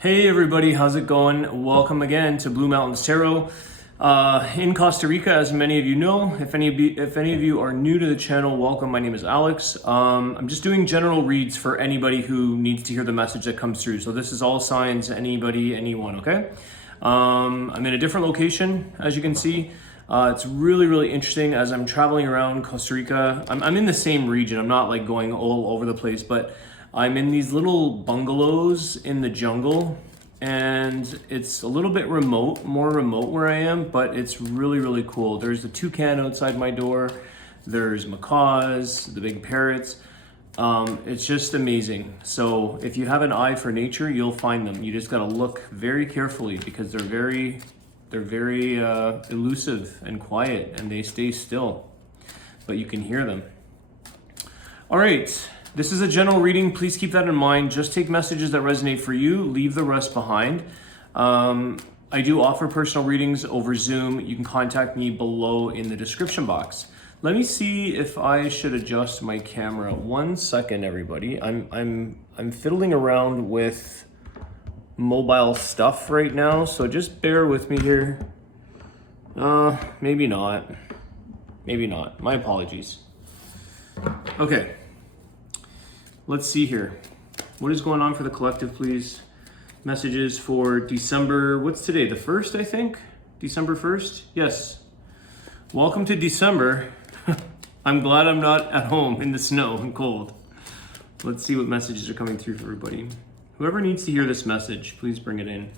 Hey everybody, how's it going? Welcome again to Blue Mountains Tarot. In Costa Rica, as many of you know, if any of you are new to the channel, welcome. My name is Alex. I'm just doing general reads for anybody who needs to hear the message that comes through. So this is all signs, anybody, anyone, okay? I'm in a different location, as you can see. It's really interesting as I'm traveling around Costa Rica. I'm in the same region. I'm not like going all over the place, but I'm in these little bungalows in the jungle, and it's a little bit remote, more remote where I am, but it's really cool. There's a toucan outside my door. There's macaws, the big parrots. It's just amazing. So if you have an eye for nature, you'll find them. You just gotta look very carefully because they're very elusive and quiet, and they stay still, but you can hear them. All right. This is a general reading. Please keep that in mind. Just take messages that resonate for you. Leave the rest behind. I do offer personal readings over Zoom. You can contact me below in the description box. Let me see if I should adjust my camera. 1 second, everybody. I'm fiddling around with mobile stuff right now, so just bear with me here. Maybe not. Maybe not. My apologies. Okay. Let's see here. What is going on for the collective, please? Messages for December, what's today? The 1st, I think? December 1st? Yes. Welcome to December. I'm glad I'm not at home in the snow and cold. Let's see what messages are coming through for everybody. Whoever needs to hear this message, please bring it in.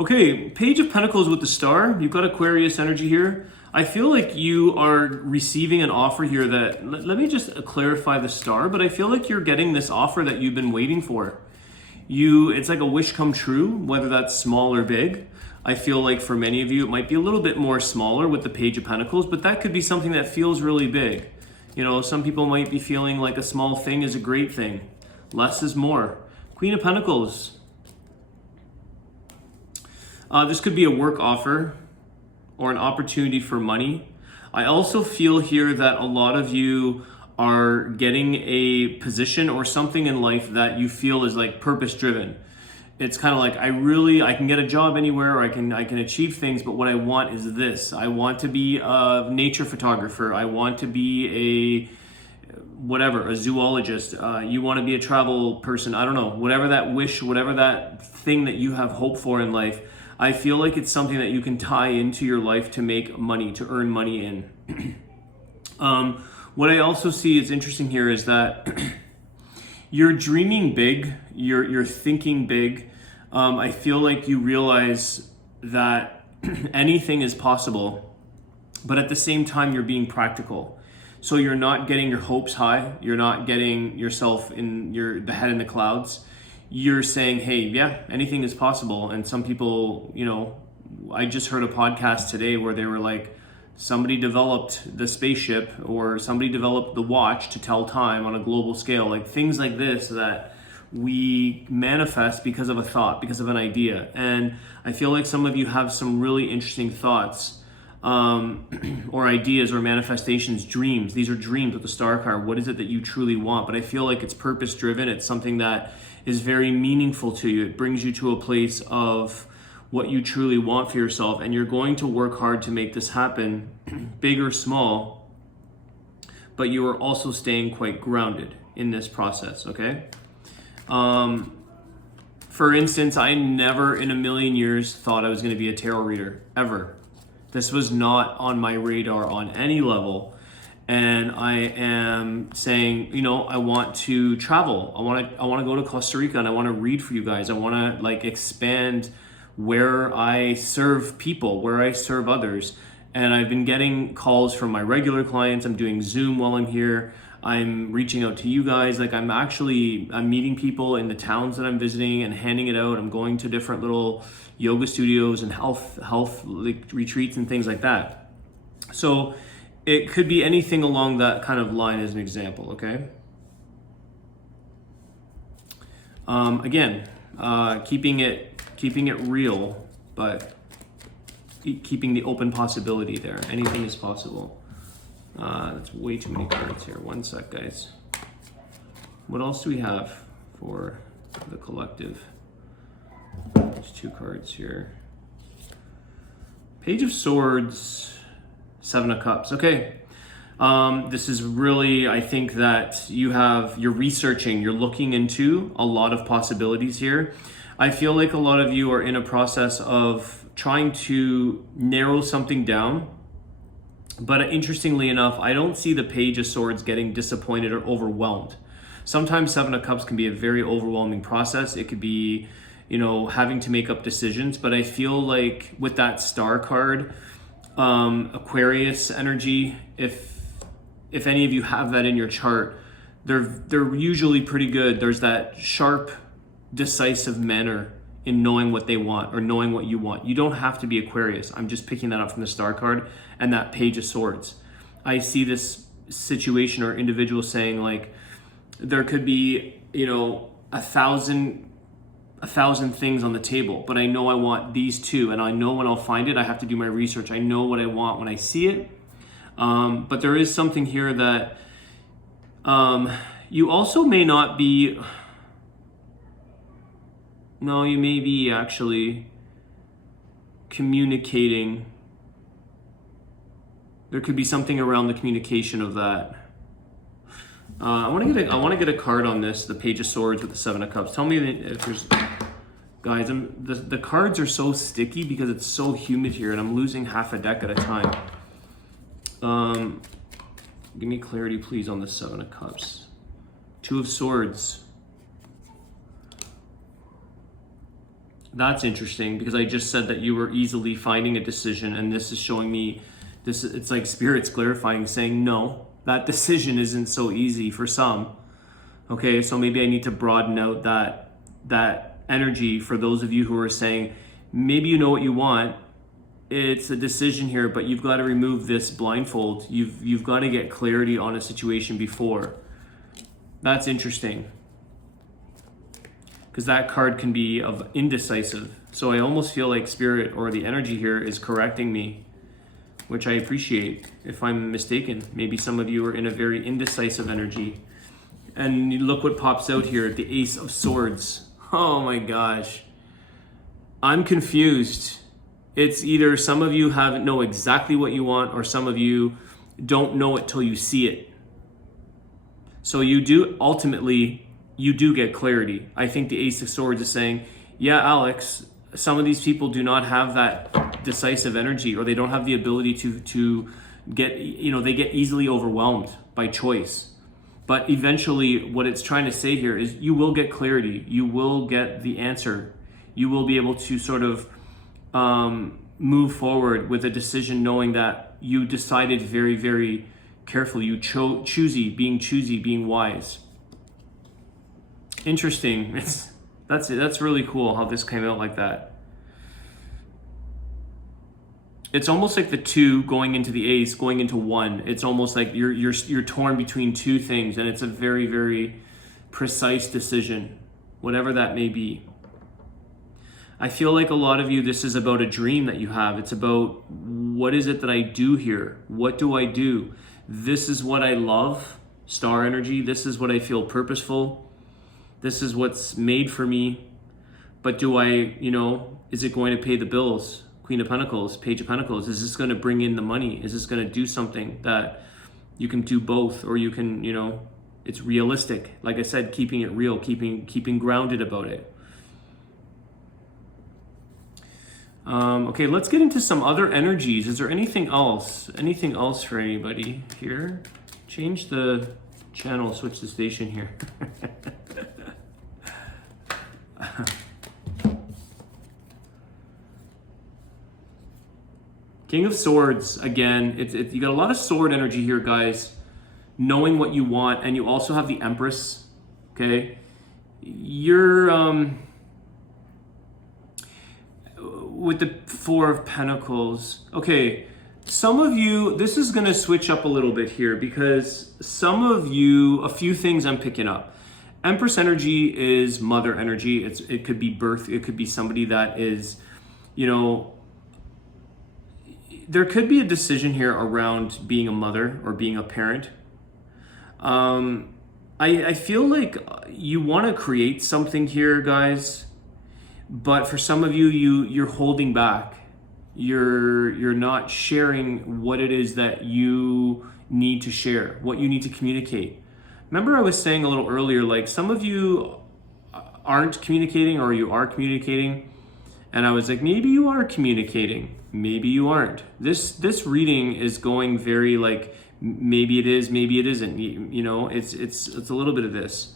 Okay, Page of Pentacles with the Star. You've got Aquarius energy here. I feel like you are receiving an offer here that, let me just clarify the Star, but I feel like you're getting this offer that you've been waiting for. It's like a wish come true, whether that's small or big. I feel like for many of you, it might be a little bit more smaller with the Page of Pentacles, but that could be something that feels really big. You know, some people might be feeling like a small thing is a great thing. Less is more. Queen of Pentacles. This could be a work offer or an opportunity for money. I also feel here that a lot of you are getting a position or something in life that you feel is like purpose driven. It's kind of like, I can get a job anywhere, or I can achieve things, but what I want is this. I want to be a nature photographer. I want to be a zoologist. You want to be a travel person. I don't know, whatever that wish, whatever that thing that you have hope for in life. I feel like it's something that you can tie into your life to make money, to earn money in. What I also see is interesting here is that you're dreaming big, you're thinking big. I feel like you realize that anything is possible, but at the same time you're being practical. So you're not getting your hopes high, you're not getting yourself in the head in the clouds. You're saying, hey, yeah, anything is possible. And some people, you know, I just heard a podcast today where they were like, somebody developed the spaceship or somebody developed the watch to tell time on a global scale, like things like this that we manifest because of a thought, because of an idea. And I feel like some of you have some really interesting thoughts or ideas or manifestations, dreams. These are dreams with the Star card. What is it that you truly want? But I feel like it's purpose driven. It's something that is very meaningful to you. It brings you to a place of what you truly want for yourself, and you're going to work hard to make this happen, big or small, but you are also staying quite grounded in this process, okay? For instance, I never in a million years thought I was going to be a tarot reader, ever. This was not on my radar on any level. And I am saying, you know, I want to travel. I want to go to Costa Rica and I want to read for you guys. I want to like expand where I serve people, where I serve others. And I've been getting calls from my regular clients. I'm doing Zoom while I'm here. I'm reaching out to you guys. Like I'm meeting people in the towns that I'm visiting and handing it out. I'm going to different little yoga studios and health like retreats and things like that. So it could be anything along that kind of line as an example, okay? Again, keeping it real, but keeping the open possibility there. Anything is possible. That's way too many cards here. One sec, guys. What else do we have for the collective? There's 2 cards here. Page of Swords, 7 of Cups. Okay. This is really, I think that you're researching, you're looking into a lot of possibilities here. I feel like a lot of you are in a process of trying to narrow something down. But interestingly enough, I don't see the Page of Swords getting disappointed or overwhelmed. Sometimes 7 of Cups can be a very overwhelming process. It could be, having to make up decisions. But I feel like with that Star card, Aquarius energy, if any of you have that in your chart, they're usually pretty good. There's that sharp, decisive manner in knowing what they want or knowing what you want. You don't have to be Aquarius. I'm just picking that up from the Star card and that Page of Swords. I see this situation or individual saying like, there could be, 1,000 things on the table, but I know I want these 2, and I know when I'll find it, I have to do my research. I know what I want when I see it. But there is something here that you also may not be. No, you may be actually communicating. There could be something around the communication of that. I want to get a card on this, the Page of Swords with the 7 of Cups. Tell me if there's, guys. The cards are so sticky because it's so humid here, and I'm losing half a deck at a time. Give me clarity, please, on the 7 of Cups. 2 of Swords. That's interesting because I just said that you were easily finding a decision, and this is showing me this. It's like Spirit's clarifying, saying no, that decision isn't so easy for some. Okay, so maybe I need to broaden out that energy for those of you who are saying maybe you know what you want. It's a decision here, but you've got to remove this blindfold. You've got to get clarity on a situation before. That's interesting. Because that card can be of indecisive. So I almost feel like Spirit or the energy here is correcting me, which I appreciate. If I'm mistaken, maybe some of you are in a very indecisive energy. And look what pops out here, the Ace of Swords. Oh my gosh. I'm confused. It's either some of you know exactly what you want, or some of you don't know it till you see it. So you do get clarity. I think the Ace of Swords is saying, yeah, Alex, some of these people do not have that decisive energy, or they don't have the ability to get, they get easily overwhelmed by choice. But eventually what it's trying to say here is you will get clarity. You will get the answer. You will be able to sort of move forward with a decision knowing that you decided very, very carefully. You choosy, being wise. Interesting. That's really cool how this came out like that. It's almost like the 2 going into the Ace, going into 1. It's almost like you're torn between 2 things, and it's a very, very precise decision, whatever that may be. I feel like a lot of you, this is about a dream that you have. It's about, what is it that I do here? What do I do? This is what I love, Star energy. This is what I feel purposeful. This is what's made for me. But do I, is it going to pay the bills? Queen of Pentacles, Page of Pentacles. Is this going to bring in the money? Is this going to do something that you can do both, or you can, it's realistic. Like I said, keeping it real, keeping grounded about it. Okay, let's get into some other energies. Is there anything else? Anything else for anybody here? Change the channel, switch the station here. King of Swords, again, you got a lot of sword energy here, guys. Knowing what you want, and you also have the Empress, okay? You're, with the 4 of Pentacles. Okay, some of you, this is gonna switch up a little bit here, because some of you, a few things I'm picking up. Empress energy is mother energy. It could be birth. It could be somebody that is, there could be a decision here around being a mother or being a parent. I feel like you want to create something here, guys, but for some of you're holding back. You're not sharing what it is that you need to share, what you need to communicate. Remember I was saying a little earlier, like some of you aren't communicating or you are communicating, and I was like, maybe you are communicating, maybe you aren't. This reading is going very like, maybe it is, maybe it isn't. You know, it's a little bit of this.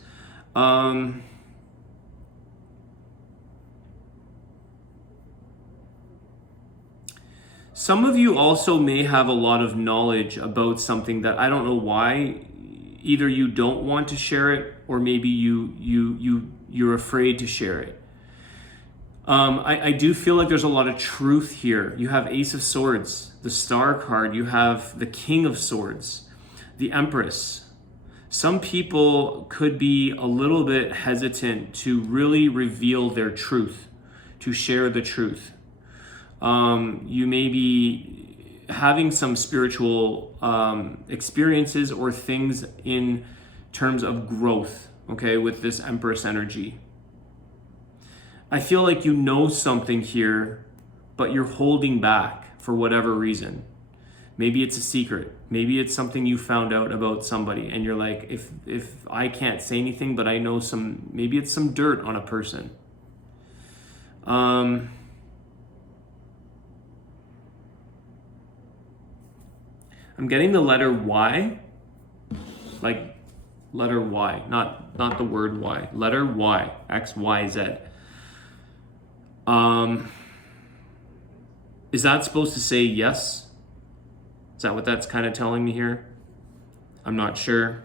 Some of you also may have a lot of knowledge about something that I don't know why. Either you don't want to share it, or maybe you're afraid to share it. I do feel like there's a lot of truth here. You have Ace of Swords, the Star card. You have the King of Swords, the Empress. Some people could be a little bit hesitant to really reveal their truth, to share the truth. You may be having some spiritual experiences or things in terms of growth, okay, with this Empress energy. I feel like you know something here, but you're holding back for whatever reason. Maybe it's a secret. Maybe it's something you found out about somebody and you're like, if I can't say anything, but I know maybe it's some dirt on a person. I'm getting the letter Y, like letter Y, not the word Y, letter Y, X, Y, Z. Is that supposed to say yes? Is that what that's kind of telling me here? I'm not sure.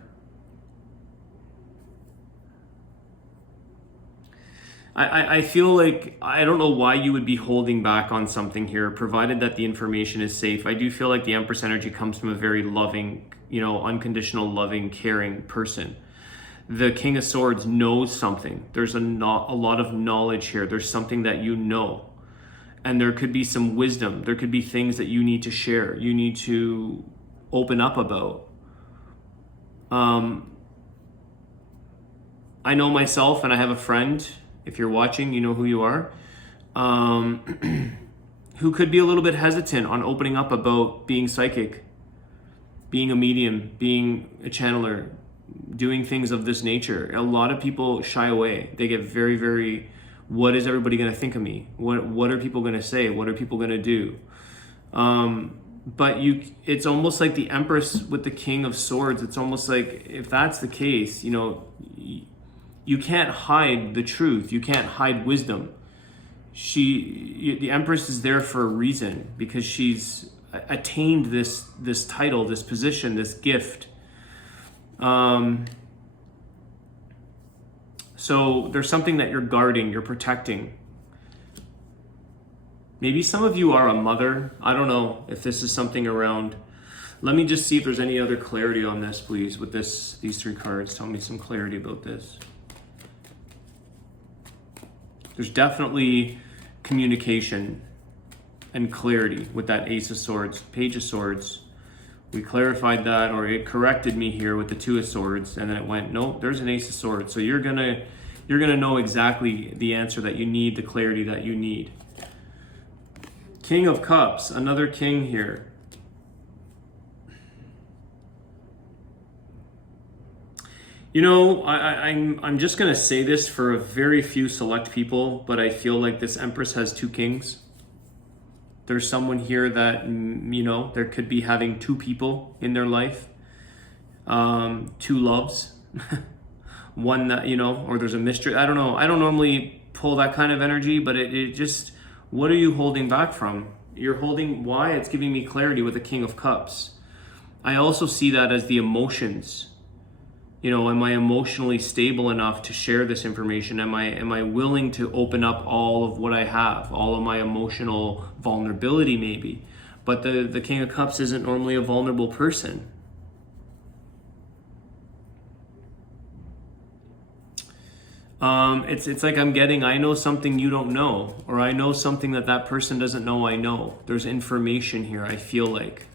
I feel like, I don't know why you would be holding back on something here, provided that the information is safe. I do feel like the Empress energy comes from a very loving, unconditional, loving, caring person. The King of Swords knows something. There's a lot of knowledge here. There's something that you know. And there could be some wisdom. There could be things that you need to share. You need to open up about. I know myself, and I have a friend. If you're watching, you know who you are, who could be a little bit hesitant on opening up about being psychic, being a medium, being a channeler, doing things of this nature. A lot of people shy away. They get very, very, what is everybody going to think of me? What are people going to say? What are people going to do? But it's almost like the Empress with the King of Swords. It's almost like, if that's the case, you can't hide the truth. You can't hide wisdom. The Empress is there for a reason, because she's attained this title, this position, this gift. So there's something that you're guarding, you're protecting. Maybe some of you are a mother. I don't know if this is something around. Let me just see if there's any other clarity on this, please, with these three cards. Tell me some clarity about this. There's definitely communication and clarity with that Ace of Swords, Page of Swords. We clarified that, or it corrected me here with the Two of Swords, and then it went, nope, there's an Ace of Swords. So you're gonna know exactly the answer that you need, the clarity that you need. King of Cups, another king here. I'm just going to say this for a very few select people, but I feel like this Empress has two kings. There's someone here that, there could be having two people in their life, two loves, one that, or there's a mystery. I don't know. I don't normally pull that kind of energy, but it just, what are you holding back from? You're holding, why? It's giving me clarity with the King of Cups. I also see that as the emotions. Am I emotionally stable enough to share this information? Am I willing to open up all of what I have, all of my emotional vulnerability maybe? But the King of Cups isn't normally a vulnerable person. It's like I'm getting, I know something you don't know, or I know something that that person doesn't know I know. There's information here, I feel like.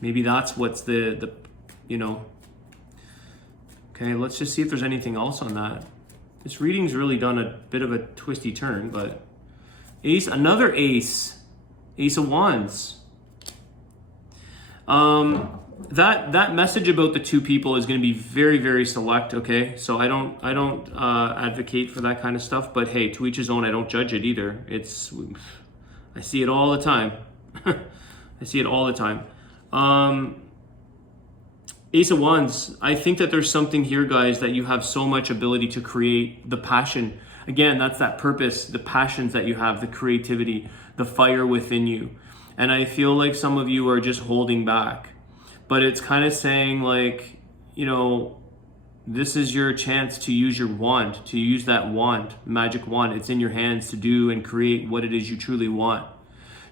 Maybe that's what's the you know. Okay, let's just see if there's anything else on that. This reading's really done a bit of a twisty turn, but ace, another ace of wands. That message about the two people is going to be very, very select. Okay, so I don't advocate for that kind of stuff, but hey, to each his own. I don't judge it either. I see it all the time. I see it all the time. Ace of Wands, I think that there's something here, guys, that you have so much ability to create, the passion. Again, that's that purpose, the passions that you have, the creativity, the fire within you. And I feel like some of you are just holding back. But it's kind of saying like, you know, this is your chance to use your wand, to use that wand, magic wand. It's in your hands to do and create what it is you truly want.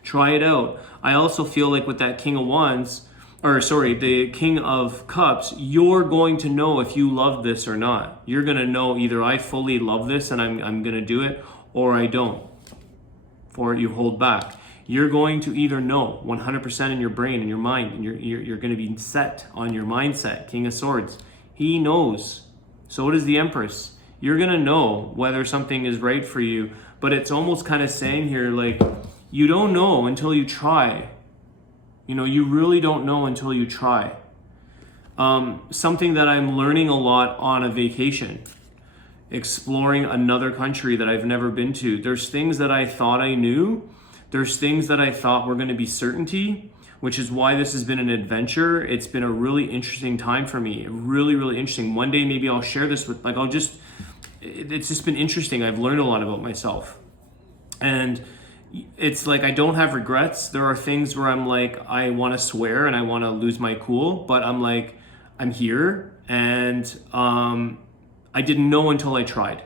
Try it out. I also feel like with that King of Wands, the King of Cups, you're going to know if you love this or not. You're going to know either I fully love this and I'm going to do it, or I don't. For you hold back. You're going to either know 100% in your brain and your mind, and you're going to be set on your mindset. King of Swords, he knows. So does the Empress. You're going to know whether something is right for you, but it's almost kind of saying here, like, you don't know until you try. You know, you really don't know until you try. Something that I'm learning a lot on a vacation, exploring another country that I've never been to. There's things that I thought I knew. There's things that I thought were going to be certainty, which is why this has been an adventure. It's been a really interesting time for me. Really, really interesting. One day, maybe I'll share this with, it's just been interesting. I've learned a lot about myself. And it's like I don't have regrets. There are things where I'm like, I want to swear and I want to lose my cool, but I'm like, I'm here and I didn't know until I tried.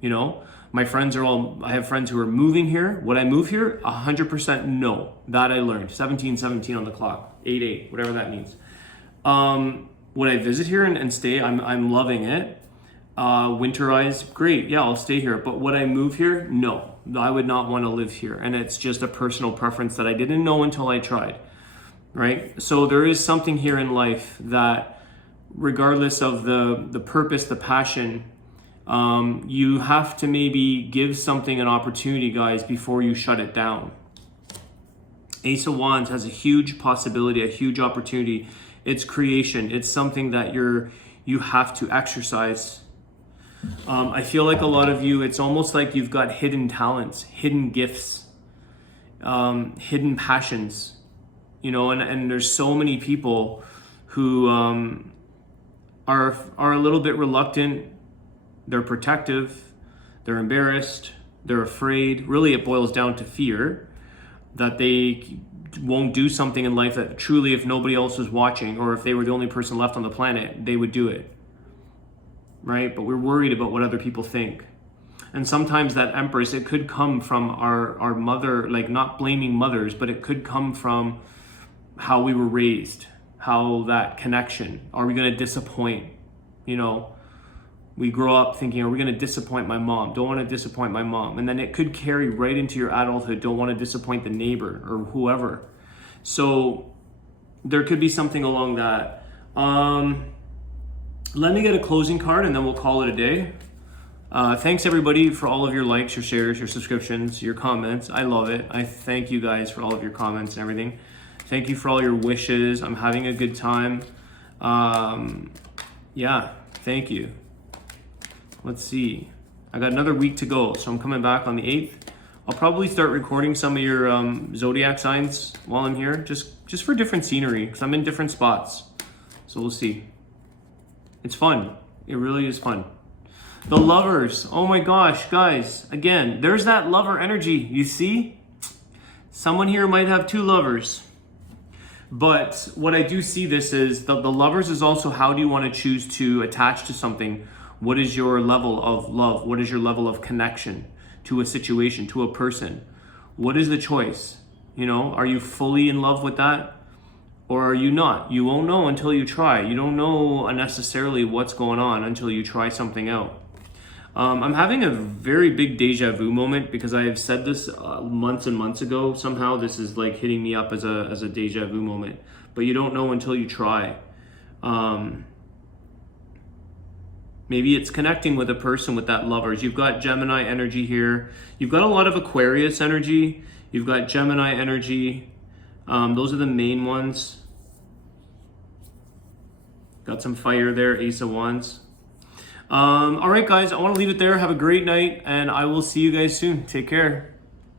You know, my friends I have friends who are moving here. Would I move here? 100% no. That I learned. 17:17 on the clock. 8:8, whatever that means. Would I visit here and stay? I'm loving it. Winterize, great. Yeah, I'll stay here. But would I move here? No. I would not want to live here. And it's just a personal preference that I didn't know until I tried, right? So there is something here in life that regardless of the purpose, the passion, you have to maybe give something an opportunity, guys, before you shut it down. Ace of Wands has a huge possibility, a huge opportunity. It's creation. It's something that you have to exercise. I feel like a lot of you, it's almost like you've got hidden talents, hidden gifts, hidden passions, you know, and there's so many people who are a little bit reluctant. They're protective, they're embarrassed, they're afraid. Really, it boils down to fear that they won't do something in life that truly, if nobody else was watching, or if they were the only person left on the planet, they would do it. Right? But we're worried about what other people think. And sometimes that Empress, it could come from our mother, like not blaming mothers, but it could come from how we were raised, how that connection. Are we going to disappoint? You know, we grow up thinking, are we going to disappoint my mom? Don't want to disappoint my mom. And then it could carry right into your adulthood. Don't want to disappoint the neighbor or whoever. So there could be something along that. Let me get a closing card and then we'll call it a day. Thanks everybody for all of your likes, your shares, your subscriptions, your comments. I love it. I thank you guys for all of your comments and everything. Thank you for all your wishes. I'm having a good time. Yeah, thank you. Let's see. I got another week to go, so I'm coming back on the 8th. I'll probably start recording some of your zodiac signs while I'm here, just for different scenery, because I'm in different spots. So we'll see. It's fun. It really is fun. The lovers. Oh my gosh, guys. Again, there's that lover energy. You see? Someone here might have two lovers. But what I do see this is the lovers is also how do you want to choose to attach to something? What is your level of love? What is your level of connection to a situation, to a person? What is the choice? You know, are you fully in love with that? Or are you not? You won't know until you try. You don't know necessarily what's going on until you try something out. I'm having a very big deja vu moment because I have said this months and months ago. Somehow this is like hitting me up as a deja vu moment. But you don't know until you try. Maybe it's connecting with a person with that lovers. You've got Gemini energy here. You've got a lot of Aquarius energy. You've got Gemini energy. Those are the main ones. Got some fire there, Ace of Wands. All right, guys, I want to leave it there. Have a great night, and I will see you guys soon. Take care.